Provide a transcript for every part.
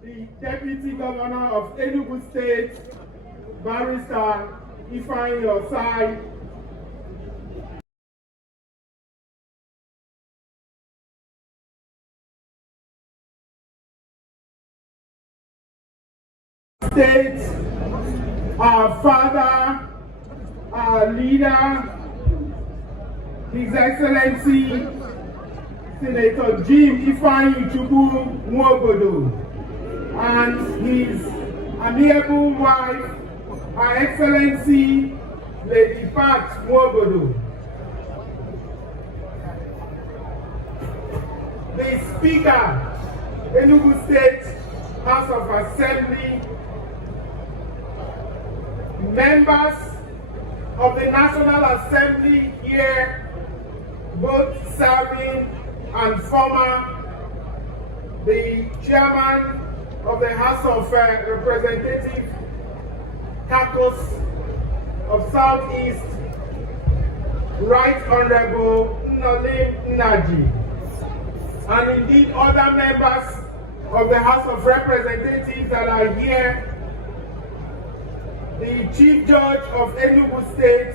The Deputy Governor of Enugu State, Barrister Ifeanyi Osai, State, our father, our leader, His Excellency Senator Jim Ifeanyi Chukwu Nwobodo, and his amiable wife, Her Excellency Lady Pat Nwobodo. The Speaker, Enugu State House of Assembly, members of the National Assembly here, both serving and former, the Chairman of the House of Representatives, Caucus of Southeast, Right Honorable Nnolim Nnaji, and indeed other members of the House of Representatives that are here, the Chief Judge of Enugu State,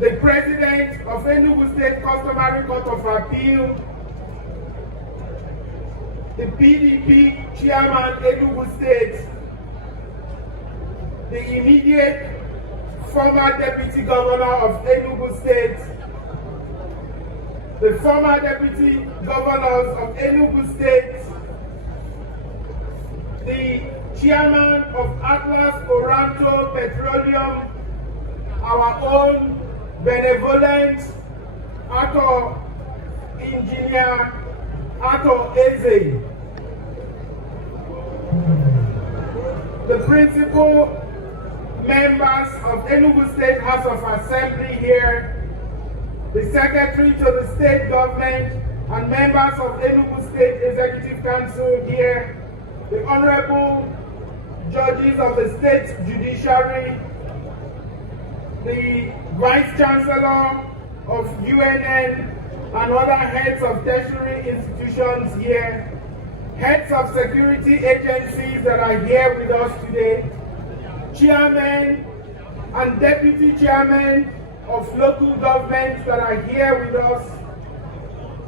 the President of Enugu State Customary Court of Appeal, the PDP Chairman Enugu State, the immediate former Deputy Governor of Enugu State, the former Deputy Governors of Enugu State, the Chairman of Atlas Oranto Petroleum, our own benevolent Ato Engineer Ato Eze, the principal members of Enugu State House of Assembly here, the Secretary to the State Government and members of Enugu State Executive Council here, the Honorable Judges of the State Judiciary, the Vice Chancellor of UNN and other heads of tertiary institutions here, heads of security agencies that are here with us today, chairmen and deputy chairmen of local governments that are here with us,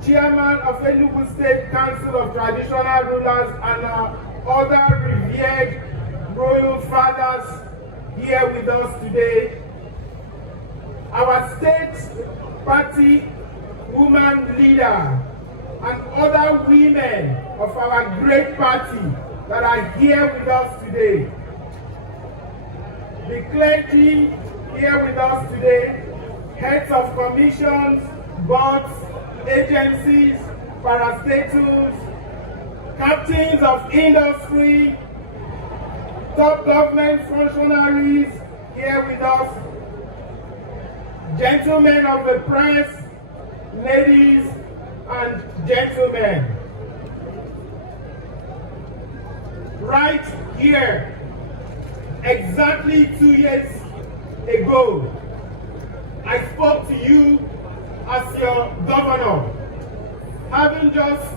chairman of Enugu State Council of Traditional Rulers and other revered royal fathers here with us today, our state party woman leader and other women of our great party that are here with us today, the clergy here with us today, heads of commissions, boards, agencies, parastatals, captains of industry, top government functionaries here with us, gentlemen of the press, ladies and gentlemen. Right here, exactly 2 years ago, I spoke to you as your governor, having just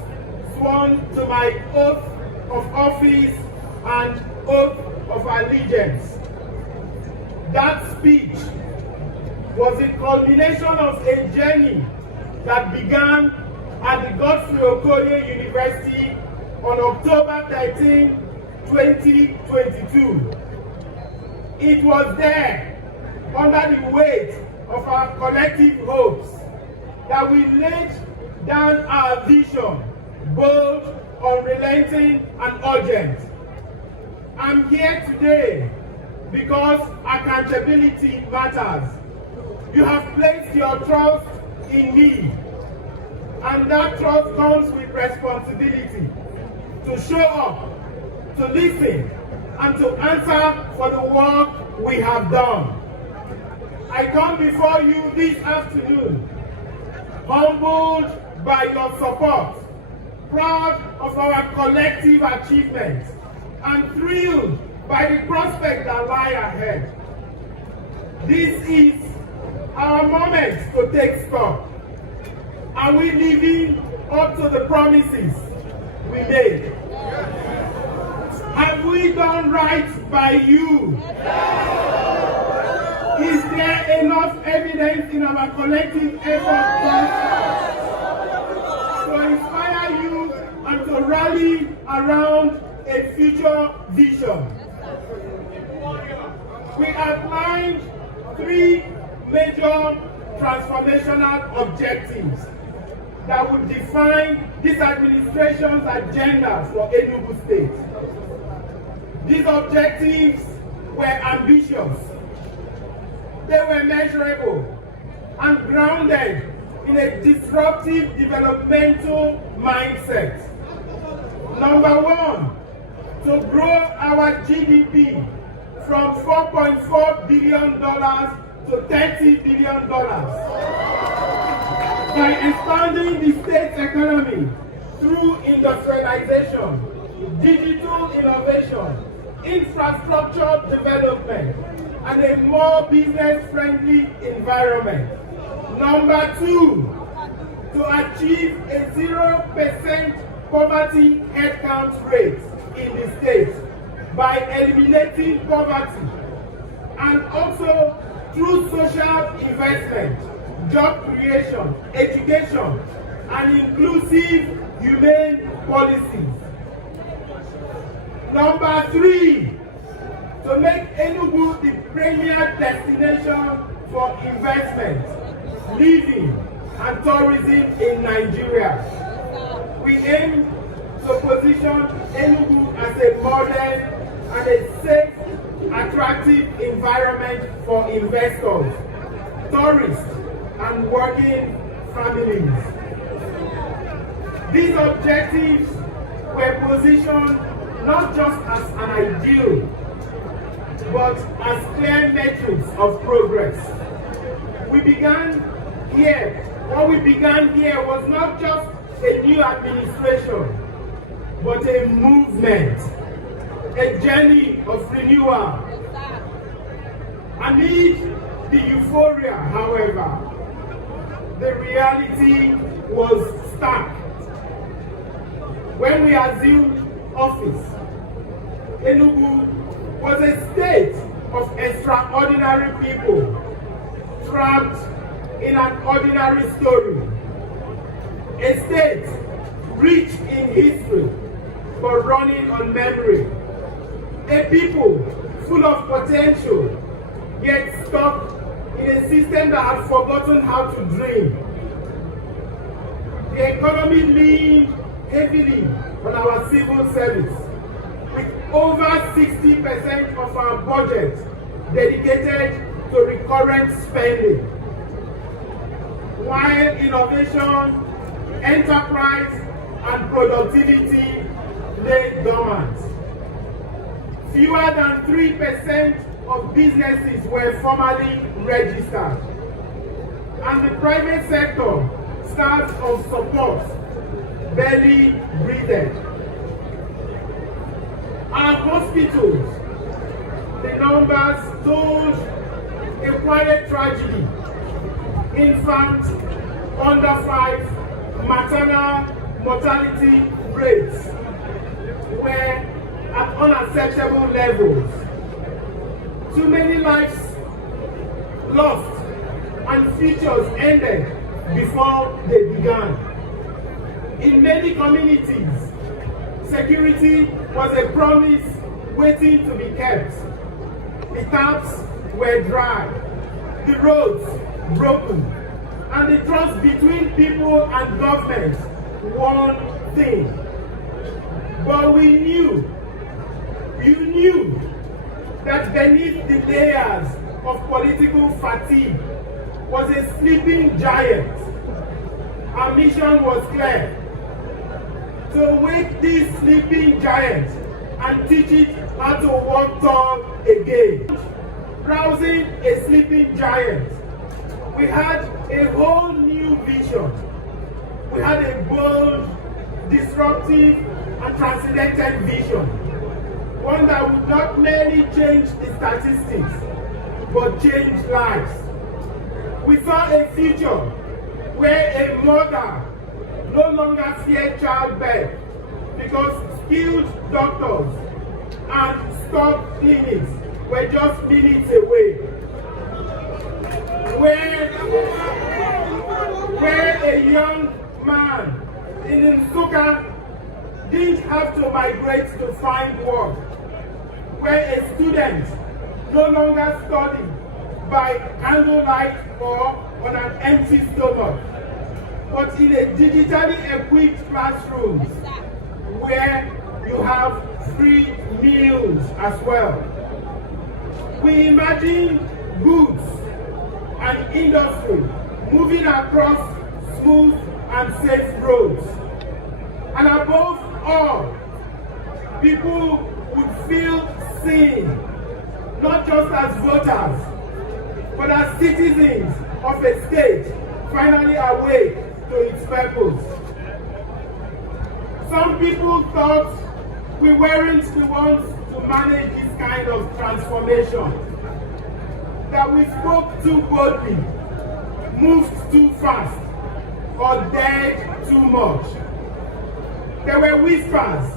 sworn to my oath of office and oath of allegiance. That speech was the culmination of a journey that began at the Godfrey Okoye University on October 13, 2022. It was there, under the weight of our collective hopes, that we laid than our vision, bold, unrelenting, and urgent. I'm here today because accountability matters. You have placed your trust in me, and that trust comes with responsibility to show up, to listen, and to answer for the work we have done. I come before you this afternoon, humbled by your support, proud of our collective achievements, and thrilled by the prospects that lie ahead. This is our moment to take stock. Are we living up to the promises we made? Have we done right by you? Is there enough evidence in our collective effort to inspire you and to rally around a future vision? We outlined 3 major transformational objectives that would define this administration's agenda for Enugu State. These objectives were ambitious, they were measurable, and grounded in a disruptive developmental mindset. Number 1, to grow our GDP from $4.4 billion to $30 billion by expanding the state's economy through industrialization, digital innovation, infrastructure development, and a more business-friendly environment. Number 2, to achieve a 0% poverty headcount rate in the state by eliminating poverty, and also through social investment, job creation, education, and inclusive humane policies. Number 3, to make Enugu the premier destination for investment, living, and tourism in Nigeria. We aim to position Enugu as a modern and a safe, attractive environment for investors, tourists, and working families. These objectives were positioned not just as an ideal, but as clear metrics of progress. What we began here was not just a new administration, but a movement, a journey of renewal. Amid the euphoria, however, the reality was stark. When we assumed office, Enugu was a state of extraordinary people, trapped in an ordinary story. A state rich in history, but running on memory. A people full of potential, yet stuck in a system that had forgotten how to dream. The economy leaned heavily on our civil service, with over 60% of our budget dedicated to recurrent spending, while innovation, enterprise, and productivity lay dormant. Fewer than 3% of businesses were formally registered, and the private sector, staff of support, barely breathed. Our hospitals, the numbers told a quiet tragedy. Infant, under 5, maternal mortality rates were at unacceptable levels. Too many lives lost and futures ended before they began. In many communities, security was a promise waiting to be kept. The taps were dry, the roads broken, and the trust between people and government one thing. But we knew, you knew, that beneath the layers of political fatigue was a sleeping giant. Our mission was clear: to wake this sleeping giant and teach it how to walk tall again. Rousing a sleeping giant, we had a whole new vision. We had a bold, disruptive, and transcendental vision. One that would not merely change the statistics, but change lives. We saw a future where a mother no longer feared childbirth because skilled doctors and stock clinics were just minutes away. Where a young man in Nsukka didn't have to migrate to find work. Where a student no longer studied by candlelight or on an empty stomach, but in a digitally equipped classroom where you have free meals as well. We imagine goods and industry moving across smooth and safe roads. And above all, people would feel seen, not just as voters, but as citizens of a state finally awake to its purpose. Some people thought we weren't the ones to manage this kind of transformation, that we spoke too boldly, moved too fast, or dared too much. There were whispers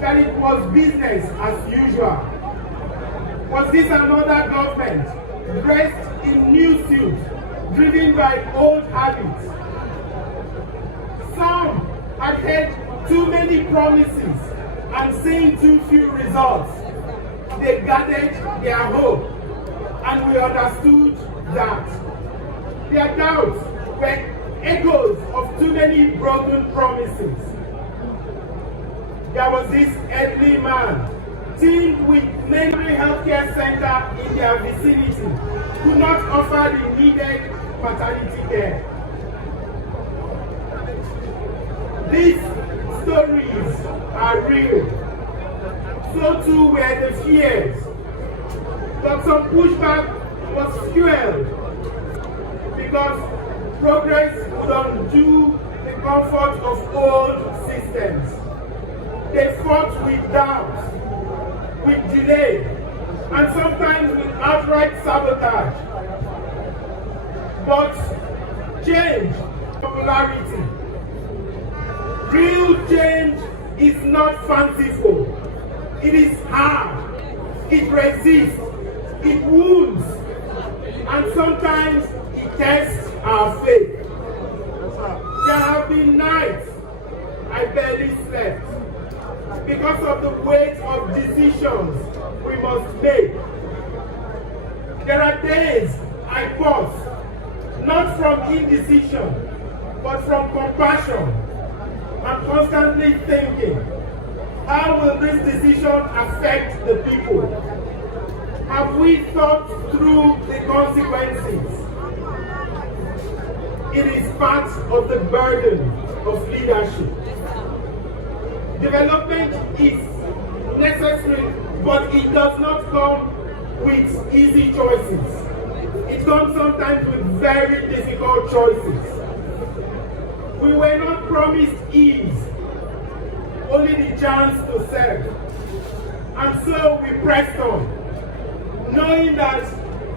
that it was business as usual. Was this another government dressed in new suits, driven by old habits? Some had heard too many promises and seen too few results. They gathered their hope, and we understood that. Their doubts were echoes of too many broken promises. There was this elderly man, teamed with many healthcare centers in their vicinity, could not offer the needed maternity care. These stories are real. So too were the fears. But some pushback was fueled because progress would undo the comfort of old systems. They fought with doubts, with delay, and sometimes with outright sabotage. But change, popularity. Real change is not fanciful. It is hard. It resists. It wounds. And sometimes it tests our faith. There have been nights I barely slept because of the weight of decisions we must make. There are days I pause, not from indecision, but from compassion. I'm constantly thinking, how will this decision affect the people? Have we thought through the consequences? It is part of the burden of leadership. Development is necessary, but it does not come with easy choices. It comes sometimes with very difficult choices. We were not promised ease, only the chance to serve. And so we pressed on, knowing that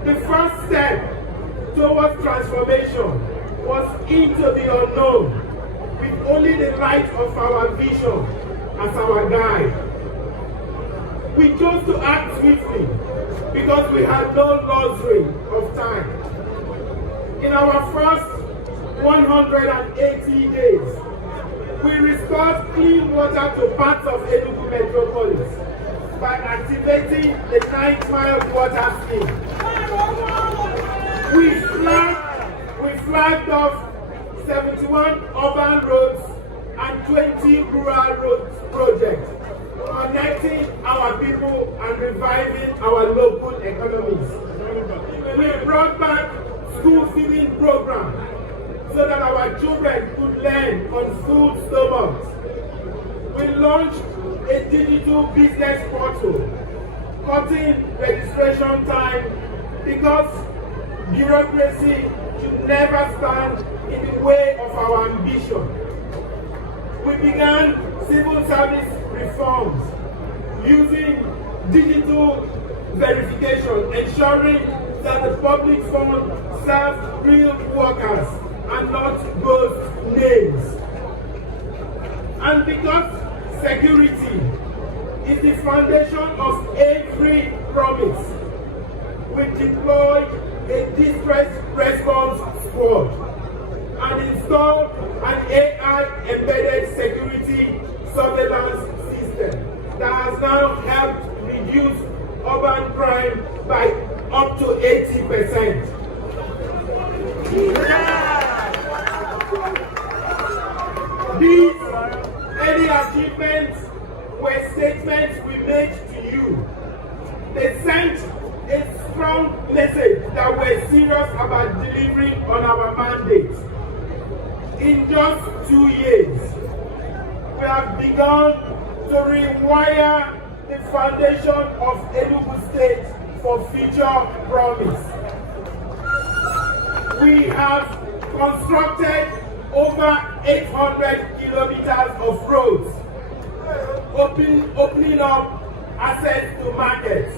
the first step towards transformation was into the unknown, with only the light of our vision as our guide. We chose to act swiftly because we had no luxury of time. In our first 180 days, we restored clean water to parts of Enugu metropolis by activating the 9-mile water scheme. We flagged off 71 urban roads and 20 rural roads projects, connecting our people and reviving our local economies. We brought back school feeding program so that our children could learn on full stomachs. We launched a digital business portal, cutting registration time because bureaucracy should never stand in the way of our ambition. We began civil service reforms using digital verification, ensuring that the public fund serves real workers and not ghost names. And because security is the foundation of every promise, we deployed a distress response squad and installed an AI-embedded security surveillance system that has now helped reduce urban crime by up to 80%. These early achievements were statements we made to you. They sent a strong message that we're serious about delivering on our mandate. In just 2 years, we have begun to rewire the foundation of Enugu State for future promise. We have constructed over 800 kilometers of roads, opening up access to markets,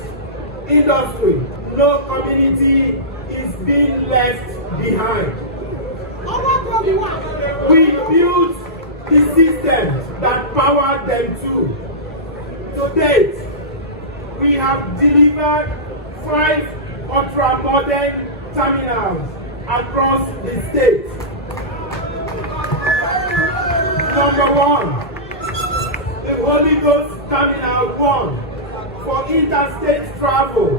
industry. No community is being left behind. We built the systems that power them too. To date, we have delivered 5 ultra-modern terminals across the state. Number 1, the Holy Ghost Terminal 1 for interstate travel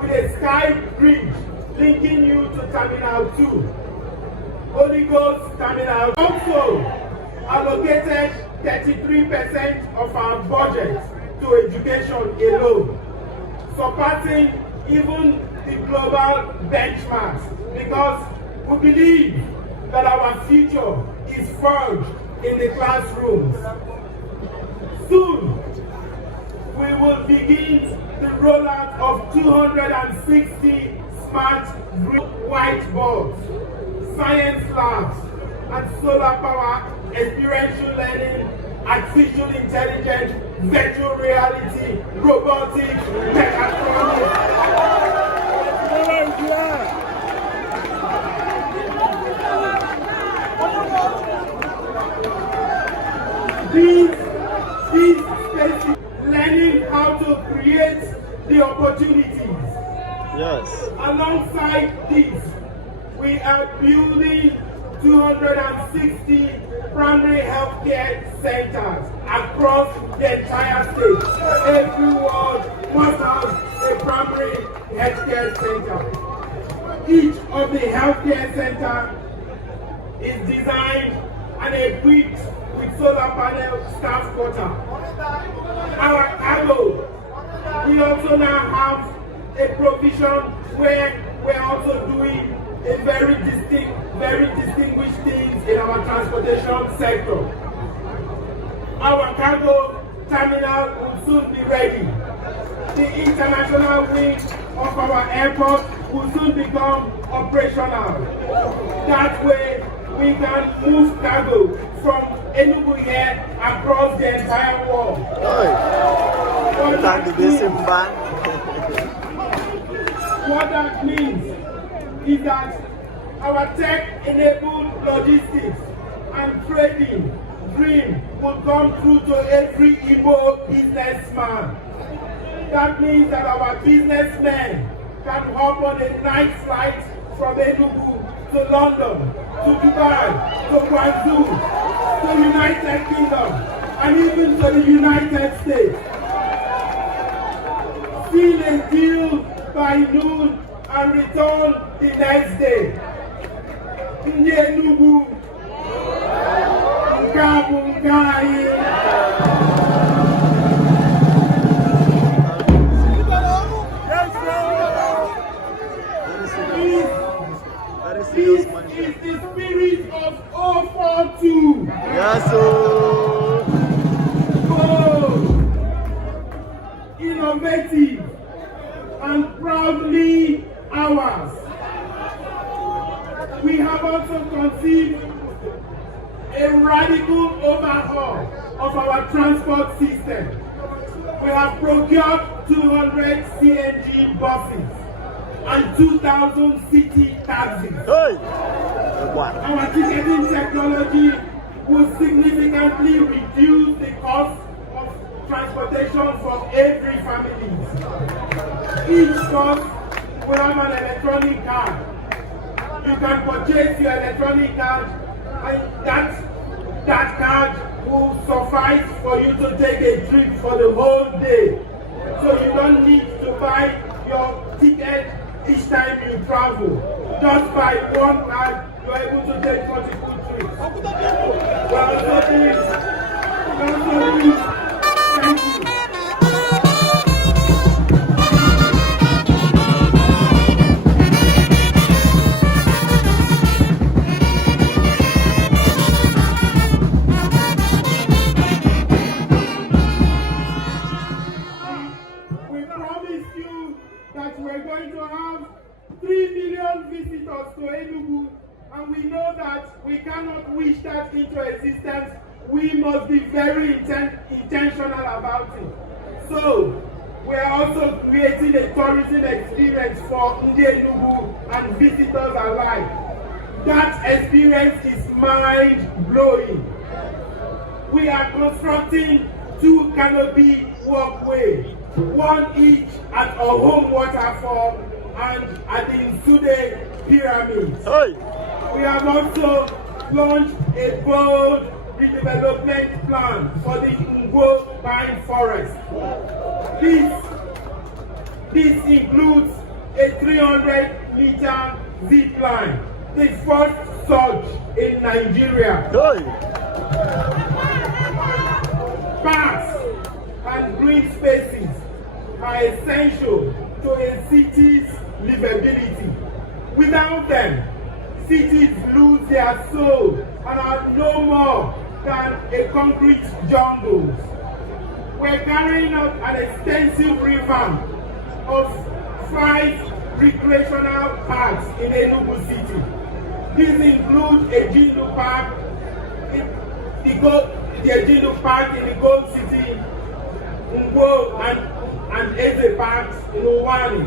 with a sky bridge linking you to Terminal 2. Holy Ghost Terminal also allocated 33% of our budget to education alone, surpassing even the global benchmarks, because we believe that our future is forged in the classrooms. Soon, we will begin the rollout of 260 smart whiteboards, science labs, and solar power experiential learning, artificial intelligence, virtual reality, robotics, mechatronics. These spaces, learning how to create the opportunities. Yes. Alongside this, we are building 260 primary healthcare centers across the entire state. Every ward must have a primary healthcare center. Each of the healthcare centers is designed and equipped with solar panel staff quarter. Our cargo, we also now have a provision where we're also doing a very distinguished things in our transportation sector. Our cargo terminal will soon be ready. The international wing of our airport will soon become operational. That way, we can move cargo from Enugu here across the entire world. What that means is that our tech-enabled logistics and trading dream will come through to every Igbo businessman. That means that our businessmen can hop on a night flight from Enugu to London, to Dubai, to Guangzhou, to the United Kingdom, and even to the United States. Seal a deal by noon and return the next day. ndị Enugu, nke a bụ nke anyị. This is the spirit of 042. Yes, sir. Bold, innovative, and proudly ours. We have also conceived a radical overhaul of our transport system. We have procured 200 CNG buses and 2,000 city taxis. Hey. Our ticketing technology will significantly reduce the cost of transportation for every family. Each bus will have an electronic card. You can purchase your electronic card, and that card will suffice for you to take a trip for the whole day. So you don't need to buy your ticket each time you travel. Just by one card, you are able to take multiple trips. Thank you. That we're going to have 3 million visitors to Enugu, and we know that we cannot wish that into existence. We must be very intentional about it. So, we are also creating a tourism experience for Enugu and visitors alike. That experience is mind-blowing. We are constructing 2 canopy walkways, one each at our home waterfall and at the Nsude Pyramid. Hey. We have also launched a bold redevelopment plan for the Ngwo Pine Forest. This includes a 300-meter zip line, the first such in Nigeria. Hey. Parks and green spaces are essential to a city's livability. Without them, cities lose their soul and are no more than a concrete jungle. We're carrying out an extensive revamp of 5 recreational parks in Enugu City. These include a Jindu Park, the Ejinu Park in the Gold City, Ngwo and Eze Parks in Owani,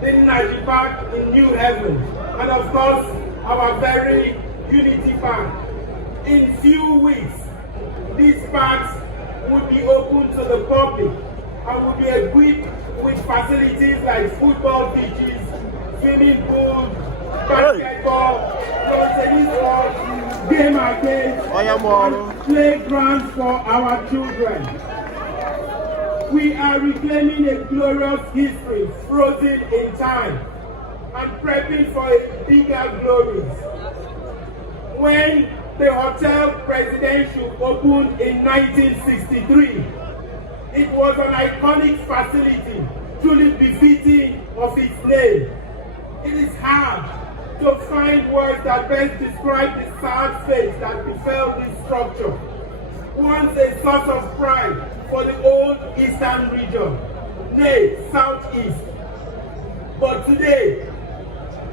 the Naji Park in New Haven, and of course, our very Unity Park. In few weeks, these parks would be open to the public and would be equipped with facilities like football pitches, swimming pools, basketball, tennis courts, game arcades, and playgrounds for our children. We are reclaiming a glorious history frozen in time and prepping for a bigger glories. When the Hotel Presidential opened in 1963, it was an iconic facility, truly befitting of its name. It is hard to find words that best describe the sad fate that befell this structure. Once a source of pride for the old eastern region, nay, southeast. But today,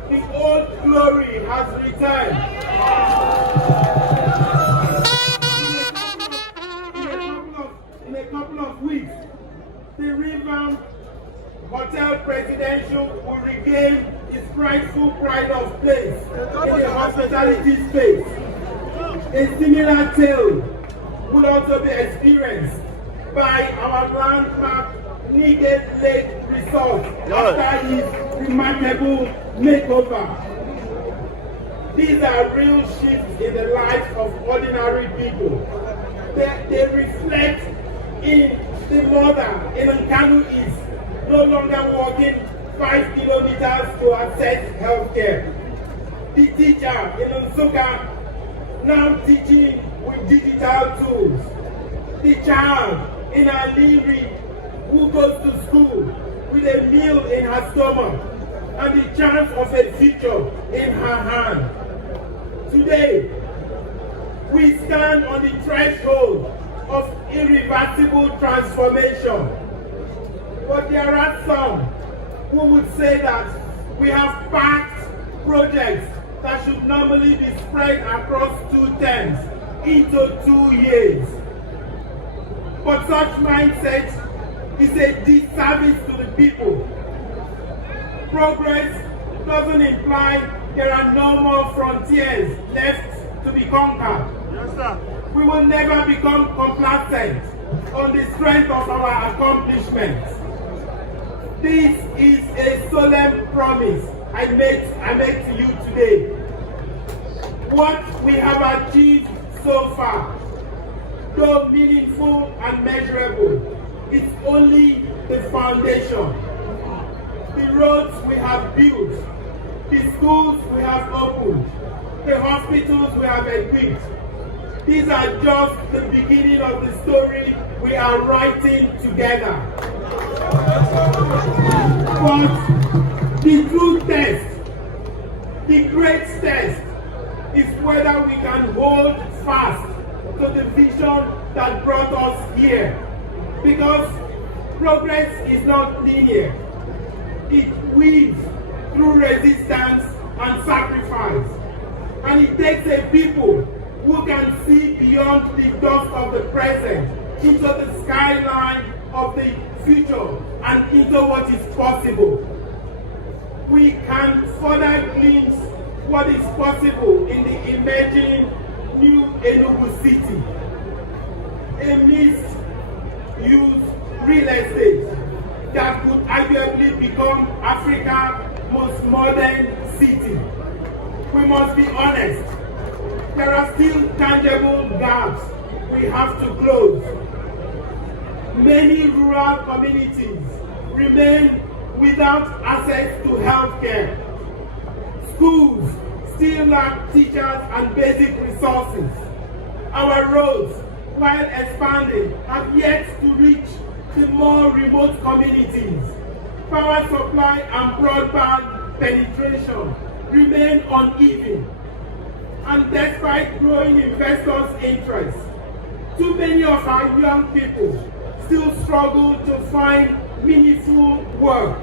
the old glory has returned. In a couple of weeks, the revamped Hotel Presidential will regain its prideful pride of place in the hospitality space. A similar tale will also be experienced by our landmark Needed Lake Resort after its remarkable makeover. These are real shifts in the lives of ordinary people. They reflect in the mother in Nkanu East, no longer walking 5 kilometers to access healthcare. The teacher in Nsukka now teaching with digital tools. The child in Aliri who goes to school with a meal in her stomach and the chance of a future in her hand. Today, we stand on the threshold of irreversible transformation. But there are some who would say that we have packed projects that should normally be spread across 2 terms into 2 years. But such mindset is a disservice to the people. Progress doesn't imply there are no more frontiers left to be conquered. Yes, sir. We will never become complacent on the strength of our accomplishments. This is a solemn promise I make to you today. What we have achieved so far, though meaningful and measurable, is only the foundation. The roads we have built, the schools we have opened, the hospitals we have equipped, these are just the beginning of the story we are writing together. But the true test, the great test, is whether we can hold fast to the vision that brought us here. Because progress is not linear. It weaves through resistance and sacrifice. And it takes a people who can see beyond the dust of the present into the skyline of the future and into what is possible. We can further glimpse what is possible in the emerging new Enugu City. A misused real estate that could arguably become Africa's most modern city. We must be honest. There are still tangible gaps we have to close. Many rural communities remain without access to healthcare. Schools still lack teachers and basic resources. Our roads, while expanding, have yet to reach the more remote communities. Power supply and broadband penetration remain uneven. And despite growing investors' interest, too many of our young people still struggle to find meaningful work.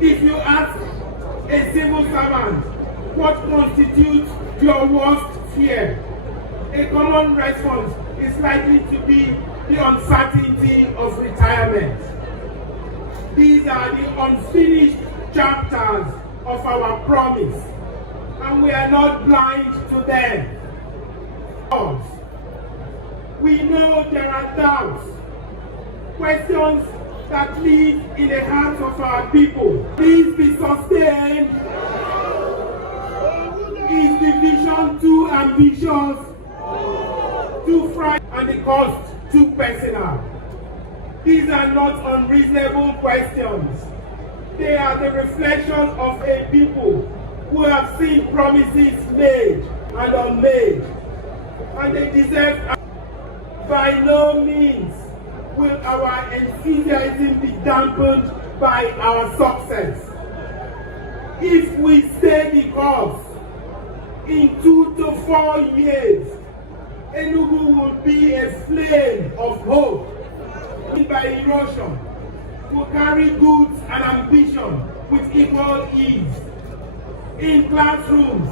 If you ask a civil servant what constitutes your worst fear, a common response is likely to be the uncertainty of retirement. These are the unfinished chapters of our promise, and we are not blind to them. We know there are doubts, questions that live in the hearts of our people. Please be sustained. Is the vision too ambitious, too frightening, and the cost too personal? These are not unreasonable questions. They are the reflection of a people who have seen promises made and unmade, and they deserve. By no means will our enthusiasm be dampened by our success. If we stay the course, in 2 to 4 years, Enugu will be a flame of hope. By erosion, will carry goods and ambition with equal ease. In classrooms,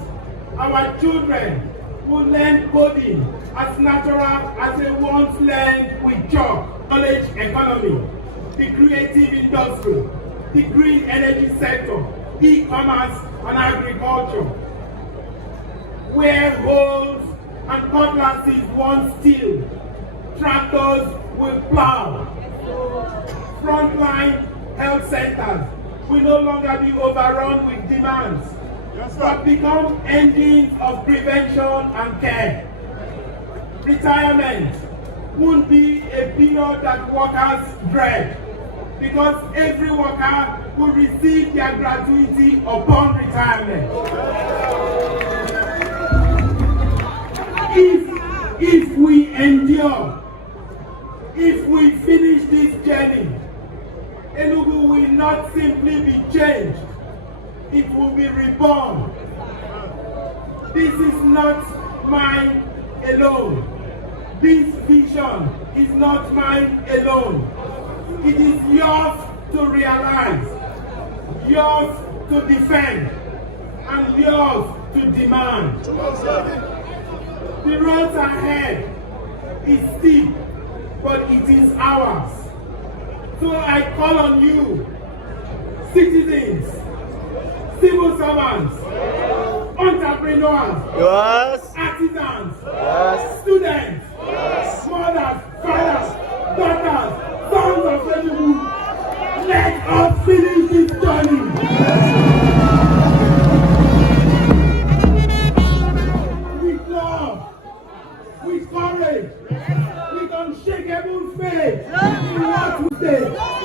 our children will learn coding as natural as they once learned with chalk. Knowledge economy, the creative industry, the green energy sector, e-commerce and agriculture. Where hoes and cutlasses once steel, tractors will plow. Frontline health centers will no longer be overrun with demands, but become engines of prevention and care. Retirement won't be a period that workers dread, because every worker will receive their gratuity upon retirement. If we endure, if we finish this journey, Enugu will not simply be changed, it will be reborn. This is not mine alone. This vision is not mine alone. It is yours to realize, yours to defend, and yours to demand. The road ahead is steep, but it is ours. So I call on you, citizens, civil servants, entrepreneurs, Yes. artisans, Yes. students, Yes. mothers, fathers, daughters, sons of Enugu. Let us finish this journey. With love, with courage, with unshakable faith in what we say.